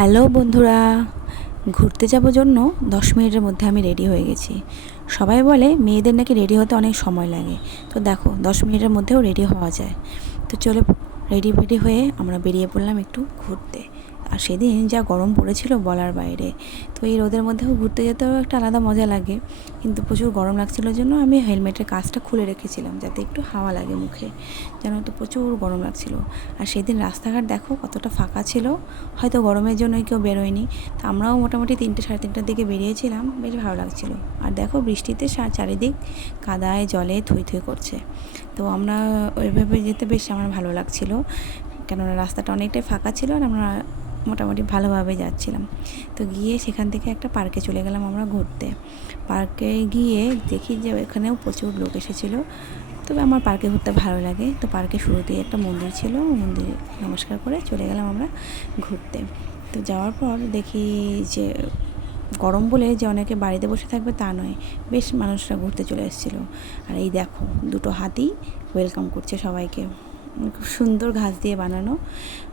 Hello বন্ধুরা, ঘুরতে যাবার জন্য 10 মিনিটের মধ্যে আমি রেডি হয়ে গেছি। সবাই বলে মেয়েদের নাকি রেডি হতে অনেক সময় লাগে, তো দেখো 10 মিনিটের মধ্যেও রেডি হওয়া যায়। তো চলো রেডি হয়ে আমরা বেরিয়ে পড়লাম একটু ঘুরতে। আর সেদিন যা গরম পড়েছিল বলার বাইরে। তো এই রোদের মধ্যেও ঘুরতে যেতেও একটা আলাদা মজা লাগে, কিন্তু প্রচুর গরম লাগছিলো জন্য আমি হেলমেটের কাঁচটা খুলে রেখেছিলাম যাতে একটু হাওয়া লাগে মুখে, যেন তো প্রচুর গরম লাগছিলো। আর সেদিন রাস্তাঘাট দেখো কতটা ফাঁকা ছিল, হয়তো গরমের জন্যই কেউ বেরোয়নি। তো আমরাও মোটামুটি 3টে সাড়ে 3টার দিকে বেরিয়েছিলাম, বেশ ভালো লাগছিলো। আর দেখো বৃষ্টিতে চারিদিক কাদায় জলে থই থই করছে। তো আমরা ওইভাবে যেতে বেশ আমার ভালো লাগছিলো, কেননা রাস্তাটা অনেকটাই ফাঁকা ছিল আর আমরা মোটামুটি ভালোভাবে যাচ্ছিলাম। তো গিয়ে সেখান থেকে একটা পার্কে চলে গেলাম আমরা ঘুরতে। পার্কে গিয়ে দেখি যে এখানেও প্রচুর লোক এসেছিলো। তবে আমার পার্কে ঘুরতে ভালো লাগে। তো পার্কের শুরুতেই একটা মন্দির ছিল, মন্দিরে নমস্কার করে চলে গেলাম আমরা ঘুরতে। তো যাওয়ার পর দেখি যে গরম বলে যে অনেকে বাড়িতে বসে থাকবে তা নয়, বেশ মানুষরা ঘুরতে চলে এসেছিলো। আর এই দেখো দুটো হাতি ওয়েলকাম করছে সবাইকে, খুব সুন্দর ঘাস দিয়ে বানানো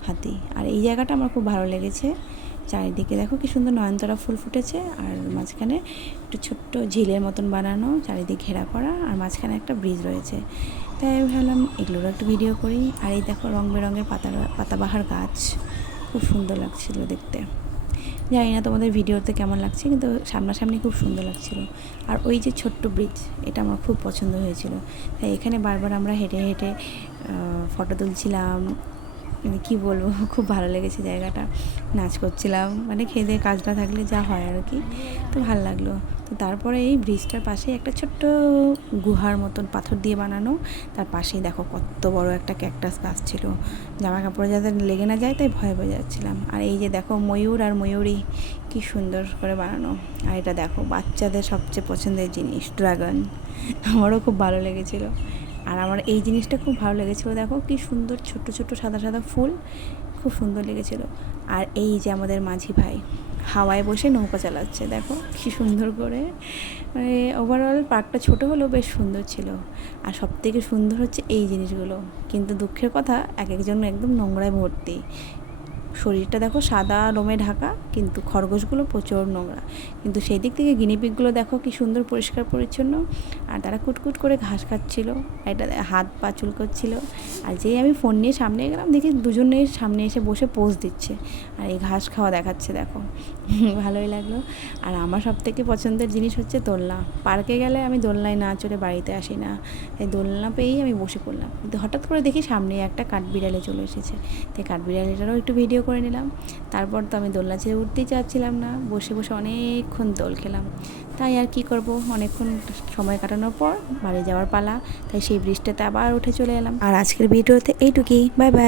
হাতি। আর এই জায়গাটা আমার খুব ভালো লেগেছে। চারিদিকে দেখো কি সুন্দর নয়নতারা ফুল ফুটেছে, আর মাঝখানে একটু ছোট্ট ঝিলের মতন বানানো, চারিদিকে ঘেরা করা, আর মাঝখানে একটা ব্রিজ রয়েছে। তাই আমি ভাবলাম এগুলোরও একটু ভিডিও করি। আর এই দেখো রং বেরঙের পাতাবাহার গাছ, খুব সুন্দর লাগছিল দেখতে। জানি না তোমাদের ভিডিওতে কেমন লাগছে, কিন্তু সামনাসামনি খুব সুন্দর লাগছিল। আর ওই যে ছোট্ট ব্রিজ, এটা আমার খুব পছন্দ হয়েছিল। তাই এখানে বারবার আমরা হেঁটে হেঁটে ফটো তুলছিলাম। মানে কী বলবো, খুব ভালো লেগেছে জায়গাটা। নাচ করছিলাম, মানে খেয়ে দিয়ে কাজ না থাকলে যা হয় আর কি। তো ভালো লাগলো। তো তারপরে এই ব্রিজটার পাশে একটা ছোট্ট গুহার মতন পাথর দিয়ে বানানো, তার পাশেই দেখো কত বড় একটা ক্যাকটাস গাছ ছিল। জামা কাপড়ে যাতে লেগে না যায় তাই ভয় পেয়ে যাচ্ছিলাম। আর এই যে দেখো ময়ূর আর ময়ূরী, কি সুন্দর করে বানানো। আর এটা দেখো বাচ্চাদের সবচেয়ে পছন্দের জিনিস, ড্রাগন। আমারও খুব ভালো লেগেছিলো। আর আমার এই জিনিসটা খুব ভালো লেগেছিলো, দেখো কি সুন্দর ছোট্ট ছোট্ট সাদা সাদা ফুল, খুব সুন্দর লেগেছিলো। আর এই যে আমাদের মাঝি ভাই হাওয়ায় বসে নৌকা চালাচ্ছে, দেখো কি সুন্দর করে। মানে ওভারঅল পার্কটা ছোটো হলেও বেশ সুন্দর ছিল। আর সবথেকে সুন্দর হচ্ছে এই জিনিসগুলো, কিন্তু দুঃখের কথা এক একজন একদম নোংরায় ভর্তি। শরীরটা দেখো সাদা লোমে ঢাকা, কিন্তু খরগোশগুলো প্রচুর নোংরা। কিন্তু সেই দিক থেকে গিনিপিগগুলো দেখো কি সুন্দর পরিষ্কার পরিচ্ছন্ন। আর তারা কুটকুট করে ঘাস খাচ্ছিল, এটা হাত পা চুলকোচ্ছিল। আর যেই আমি ফোন নিয়ে সামনে গেলাম দেখি দুজনে সামনে এসে বসে পোজ দিচ্ছে, আর এই ঘাস খাওয়া দেখাচ্ছে, দেখো ভালোই লাগলো। আর আমার সবথেকে পছন্দের জিনিস হচ্ছে দোলনা। পার্কে গেলে আমি দোলনায় না চড়ে বাড়িতে আসি না, তাই দোলনা পেয়েই আমি বসে পড়লাম। কিন্তু হঠাৎ করে দেখি সামনে একটা কাঠবিড়ালি চলে এসেছে, তাই কাঠবিড়ালিটারও একটু ভিডিও করে নিলাম। তারপর তো আমি দোলনা ছেড়ে উঠতেই চাচ্ছিলাম না, বসে বসে অনেকক্ষণ দোল খেলাম। তাই আর কি করব, অনেকক্ষণ সময় কাটানোর পর বাড়ি যাওয়ার পালা, তাই সেই ব্রিজটাতে আবার উঠে চলে এলাম। আর আজকের ভিডিওতে এইটুকুই, বাই বাই।